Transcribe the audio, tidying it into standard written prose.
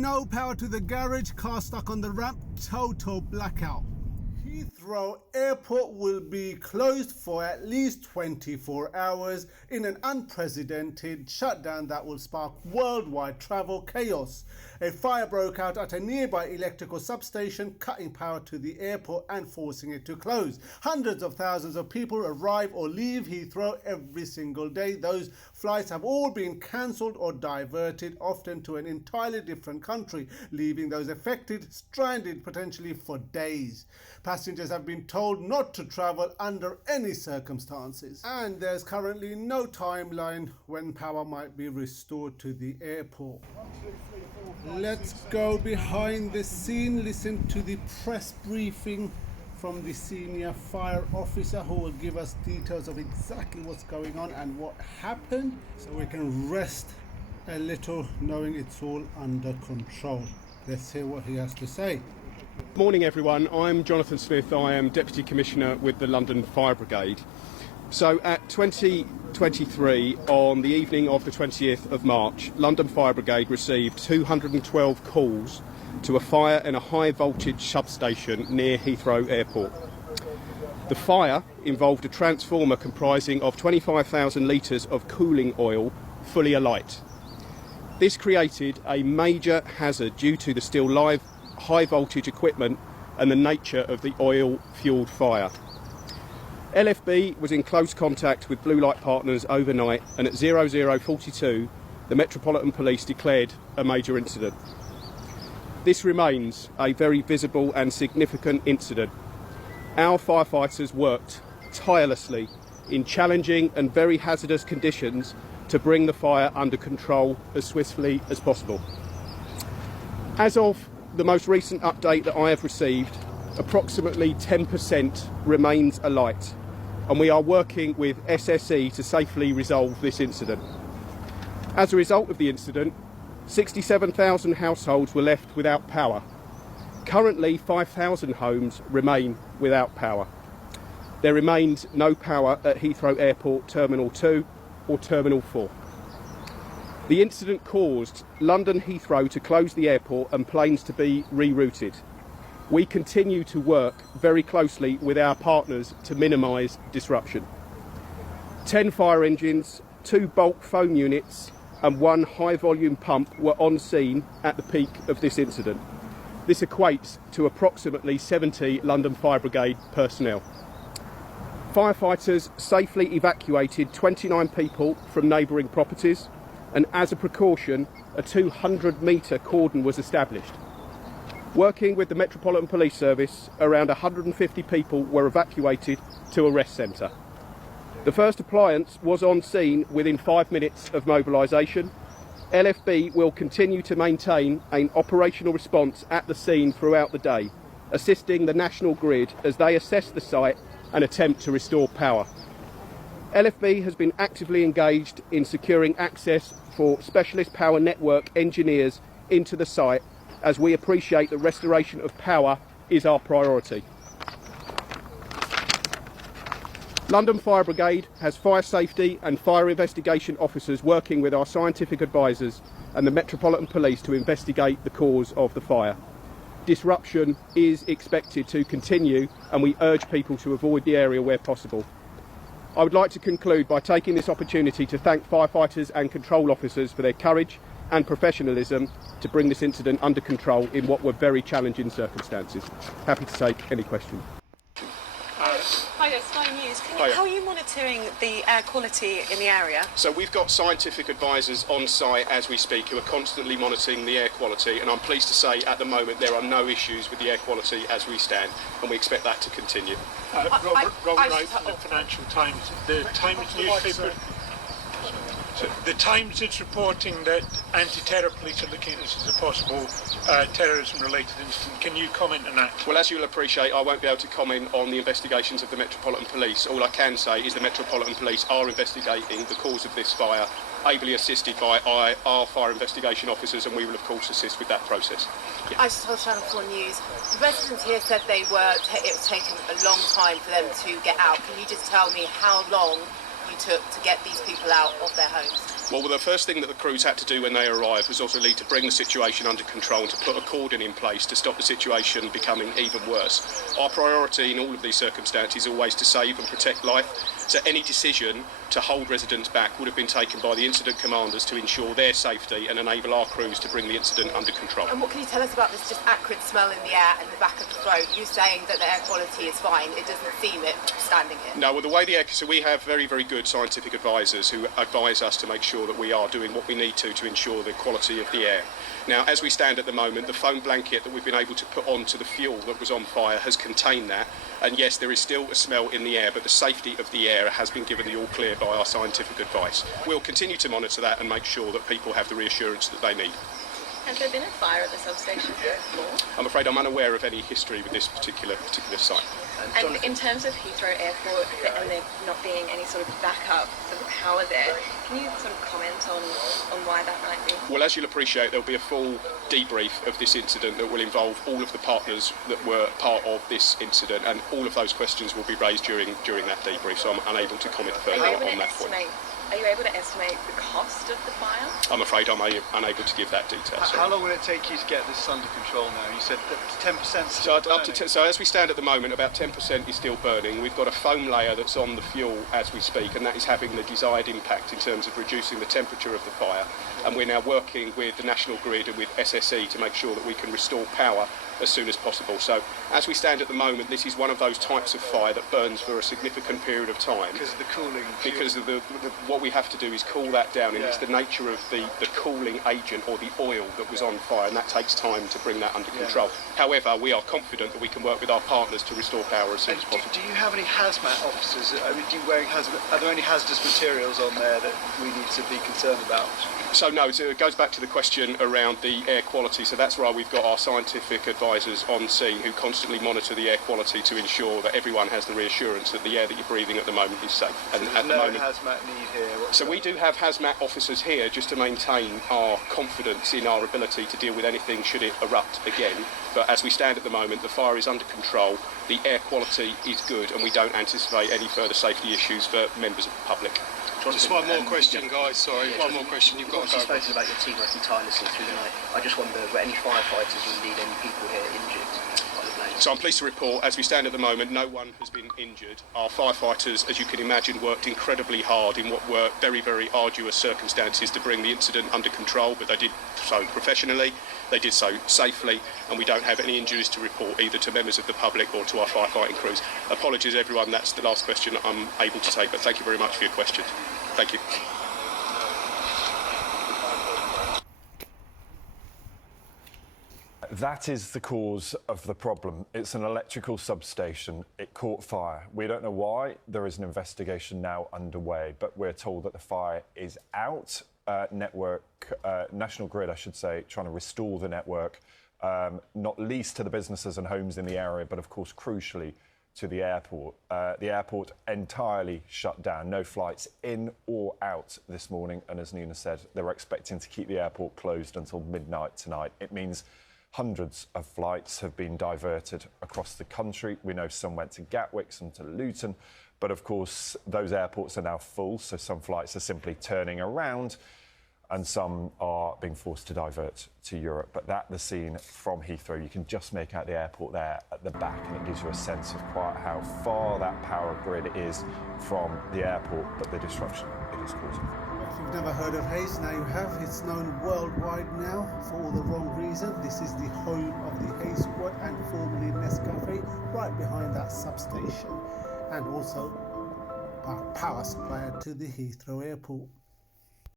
No power to the garage, car stuck on the ramp, total blackout. Heathrow Airport will be closed for at least 24 hours in an unprecedented shutdown that will spark worldwide travel chaos. A fire broke out at a nearby electrical substation, cutting power to the airport and forcing it to close. Hundreds of thousands of people arrive or leave Heathrow every single day. Those flights have all been cancelled or diverted, often to an entirely different country, leaving those affected stranded potentially for days. Passengers have been told not to travel under any circumstances, and there's currently no timeline when power might be restored to the airport. Let's go behind the scene, listen to the press briefing from the senior fire officer, who will give us details of exactly what's going on and what happened, so we can rest a little knowing it's all under control. Let's hear what he has to say. Morning everyone, I'm Jonathan Smith. I am Deputy Commissioner with the London Fire Brigade. So at 2023, on the evening of the 20th of March, London Fire Brigade received 212 calls to a fire in a high voltage substation near Heathrow Airport. The fire involved a transformer comprising of 25,000 litres of cooling oil fully alight. This created a major hazard due to the still live high voltage equipment and the nature of the oil fuelled fire. LFB was in close contact with Blue Light Partners overnight, and at 0042 the Metropolitan Police declared a major incident. This remains a very visible and significant incident. Our firefighters worked tirelessly in challenging and very hazardous conditions to bring the fire under control as swiftly as possible. As of the most recent update that I have received, approximately 10% remains alight, and we are working with SSE to safely resolve this incident. As a result of the incident, 67,000 households were left without power. Currently, 5,000 homes remain without power. There remains no power at Heathrow Airport Terminal 2 or Terminal 4. The incident caused London Heathrow to close the airport and planes to be rerouted. We continue to work very closely with our partners to minimise disruption. 10 fire engines, 2 bulk foam units and 1 high volume pump were on scene at the peak of this incident. This equates to approximately 70 London Fire Brigade personnel. Firefighters safely evacuated 29 people from neighbouring properties, and as a precaution, a 200-metre cordon was established. Working with the Metropolitan Police Service, around 150 people were evacuated to a rest centre. The first appliance was on scene within 5 minutes of mobilisation. LFB will continue to maintain an operational response at the scene throughout the day, assisting the national grid as they assess the site and attempt to restore power. LFB has been actively engaged in securing access for specialist power network engineers into the site, as we appreciate that restoration of power is our priority. London Fire Brigade has fire safety and fire investigation officers working with our scientific advisors and the Metropolitan Police to investigate the cause of the fire. Disruption is expected to continue, and we urge people to avoid the area where possible. I would like to conclude by taking this opportunity to thank firefighters and control officers for their courage and professionalism to bring this incident under control in what were very challenging circumstances. Happy to take any questions. Hi, Sky News. Hiya. How are you monitoring the air quality in the area? So we've got scientific advisors on site as we speak who are constantly monitoring the air quality, and I'm pleased to say at the moment there are no issues with the air quality as we stand, and we expect that to continue. Robert Wright from the Financial Times. The Times newspaper. The Times is reporting that anti-terror police are looking at this as a possible terrorism-related incident. Can you comment on that? Well, as you'll appreciate, I won't be able to comment on the investigations of the Metropolitan Police. All I can say is the Metropolitan Police are investigating the cause of this fire, ably assisted by our fire investigation officers, and we will of course assist with that process. Yeah. I just told Channel 4 News. The residents here said it was taking a long time for them to get out. Can you just tell me how long you took to get these people out of their homes? Well, the first thing that the crews had to do when they arrived was obviously to bring the situation under control and to put a cordon in place to stop the situation becoming even worse. Our priority in all of these circumstances is always to save and protect life. So any decision to hold residents back would have been taken by the incident commanders to ensure their safety and enable our crews to bring the incident under control. And what can you tell us about this just acrid smell in the air and the back of the throat? You're saying that the air quality is fine. It doesn't seem it standing here. No, well, the way the air... So we have very, very good scientific advisors who advise us to make sure that we are doing what we need to ensure the quality of the air. Now, as we stand at the moment, the foam blanket that we've been able to put onto the fuel that was on fire has contained that. And yes, there is still a smell in the air, but the safety of the air has been given the all clear by our scientific advice. We'll continue to monitor that and make sure that people have the reassurance that they need. Has there been a fire at the substation before? I'm afraid I'm unaware of any history with this particular site. And in terms of Heathrow Airport and there not being any sort of backup for the power there, can you sort of comment on why that might be? Well, as you'll appreciate, there'll be a full debrief of this incident that will involve all of the partners that were part of this incident, and all of those questions will be raised during that debrief, so I'm unable to comment further on that point. Are you able to estimate the cost of the fire? I'm afraid I'm unable to give that detail. How long will it take you to get this under control now? You said that 10% still burning. So as we stand at the moment, about 10% is still burning. We've got a foam layer that's on the fuel as we speak, and that is having the desired impact in terms of reducing the temperature of the fire. And we're now working with the National Grid and with SSE to make sure that we can restore power as soon as possible. So as we stand at the moment, this is one of those types of fire that burns for a significant period of time. Because of the cooling. Because of what we have to do is cool that down, and it's the nature of the cooling agent or the oil that was on fire, and that takes time to bring that under control. However, we are confident that we can work with our partners to restore power as soon as possible. Do you have any hazmat officers? I mean, are there any hazardous materials on there that we need to be concerned about? So no, so it goes back to the question around the air quality. So that's why we've got our scientific advisors on scene who constantly monitor the air quality to ensure that everyone has the reassurance that the air that you're breathing at the moment is safe. And at the moment, hazmat need here. So we do have hazmat officers here just to maintain our confidence in our ability to deal with anything should it erupt again. But as we stand at the moment, the fire is under control, the air quality is good, and we don't anticipate any further safety issues for members of the public. Just one more question, guys. Sorry, one more question. You've got to go. You've spoken about your team working tirelessly through the night. I just wonder, were any firefighters or indeed any people here injured by the blaze? So I'm pleased to report, as we stand at the moment, no one has been injured. Our firefighters, as you can imagine, worked incredibly hard in what were very, very arduous circumstances to bring the incident under control, but they did so professionally, they did so safely, and we don't have any injuries to report either to members of the public or to our firefighting crews. Apologies, everyone, that's the last question I'm able to take, but thank you very much for your question. Thank you. That is the cause of the problem. It's an electrical substation. It caught fire. We don't know why. There is an investigation now underway, but we're told that the fire is out. National Grid, I should say, trying to restore the network, not least to the businesses and homes in the area, but of course, crucially, to the airport. The airport entirely shut down. No flights in or out this morning. And as Nina said, they were expecting to keep the airport closed until midnight tonight. It means hundreds of flights have been diverted across the country. We know some went to Gatwick, some to Luton. But of course, those airports are now full. So some flights are simply turning around and some are being forced to divert to Europe. But the scene from Heathrow, you can just make out the airport there at the back, and it gives you a sense of quite how far that power grid is from the airport, but the disruption it is causing. If you've never heard of Hayes, now you have. It's known worldwide now for all the wrong reason. This is the home of the Hayes Squad and formerly Nescafe, right behind that substation, and also our power supplier to the Heathrow Airport.